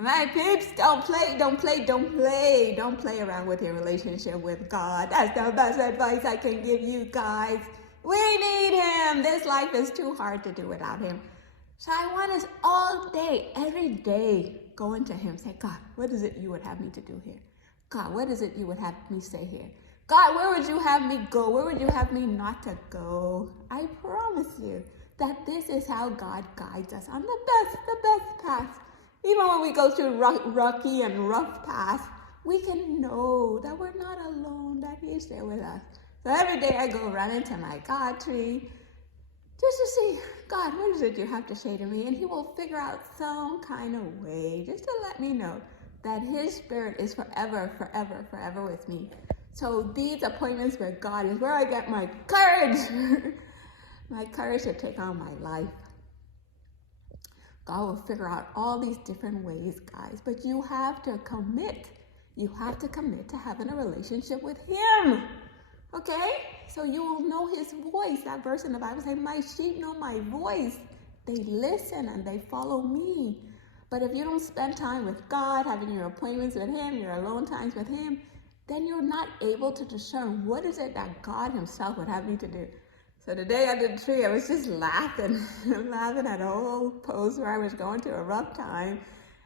My peeps, don't play around with your relationship with God. That's the best advice I can give you guys. We need Him. This life is too hard to do without Him. So I want us all day, every day, go into Him. Say, God, what is it you would have me to do here? God, what is it you would have me say here? God, where would you have me go? Where would you have me not to go? I promise you that this is how God guides us on the best path. Even when we go through rocky and rough paths, we can know that we're not alone, that He's there with us. So every day I go run into my God tree just to see, God, what is it you have to say to me? And He will figure out some kind of way just to let me know that His Spirit is forever with me. So these appointments with God is where I get my courage, my courage to take on my life. God will figure out all these different ways, guys, but you have to commit. You have to commit to having a relationship with Him, okay? So you will know His voice. That verse in the Bible says, my sheep know my voice. They listen and they follow me. But if you don't spend time with God, having your appointments with Him, your alone times with Him, then you're not able to discern what is it that God Himself would have me to do. So the day under the tree, I was just laughing at a whole post where I was going through a rough time.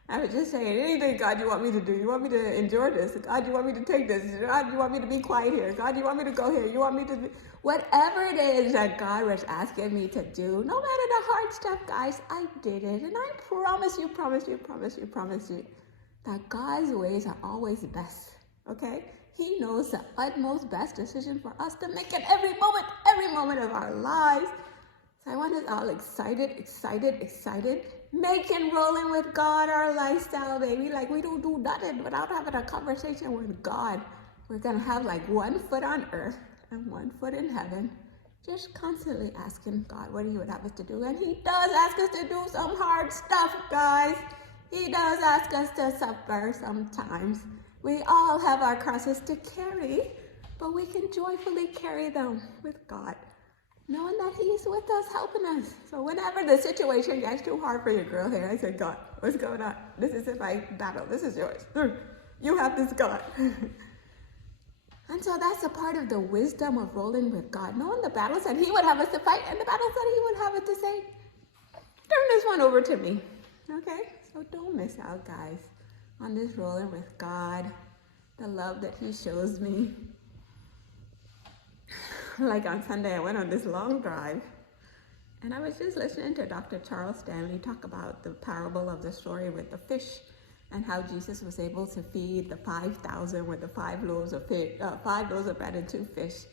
I was just saying, anything, God, you want me to do? You want me to endure this? God, you want me to take this? God, you want me to be quiet here? God, you want me to go here? You want me to be... Whatever it is that God was asking me to do, no matter the hard stuff, guys, I did it. And I promise you that God's ways are always best, okay? He knows the utmost best decision for us to make in every moment of our lives. So I want us all excited. Making rolling with God our lifestyle, baby. Like we don't do nothing without having a conversation with God. We're going to have like 1 foot on earth and 1 foot in heaven. Just constantly asking God what He would have us to do. And He does ask us to do some hard stuff, guys. He does ask us to suffer sometimes. We all have our crosses to carry, but we can joyfully carry them with God, knowing that He's with us, helping us. So whenever the situation gets too hard for your girl here, I say, God, what's going on? This isn't my battle. This is yours. You have this, God. And so that's a part of the wisdom of rolling with God, knowing the battles that He would have us to fight and the battles that He would have us to say, turn this one over to me. Okay? So don't miss out, guys, on this rolling with God, the love that He shows me. Like on Sunday, I went on this long drive, and I was just listening to Dr. Charles Stanley talk about the parable of the story with the fish and how Jesus was able to feed the 5,000 with the 5 loaves of bread and 2 fish.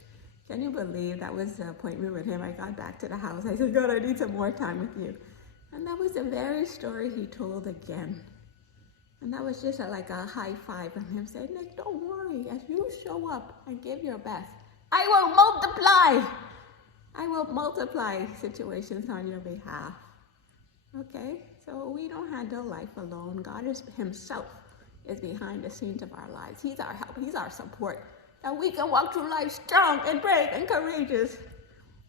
Can you believe that was the appointment with Him? I got back to the house. I said, God, I need some more time with you. And that was the very story He told again. And that was just like a high five from Him saying, Nick, don't worry. As you show up and give your best, I will multiply situations on your behalf. Okay? So we don't handle life alone. God Himself is behind the scenes of our lives. He's our help. He's our support. That we can walk through life strong and brave and courageous.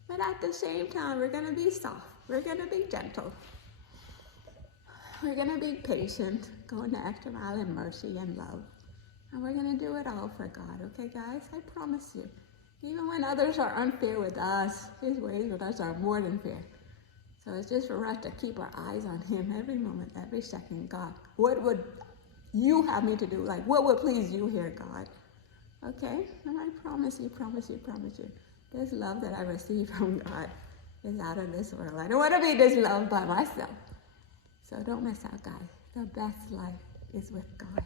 But at the same time, we're going to be soft. We're going to be gentle. We're going to be patient, going the extra mile in mercy and love. And we're going to do it all for God. Okay, guys? I promise you. Even when others are unfair with us, His ways with us are more than fair. So it's just for us to keep our eyes on Him every moment, every second. God, what would you have me to do? Like, what would please you here, God? Okay? And I promise you, this love that I receive from God is out of this world. I don't want to be this loved by myself. So don't miss out, guys. The best life is with God.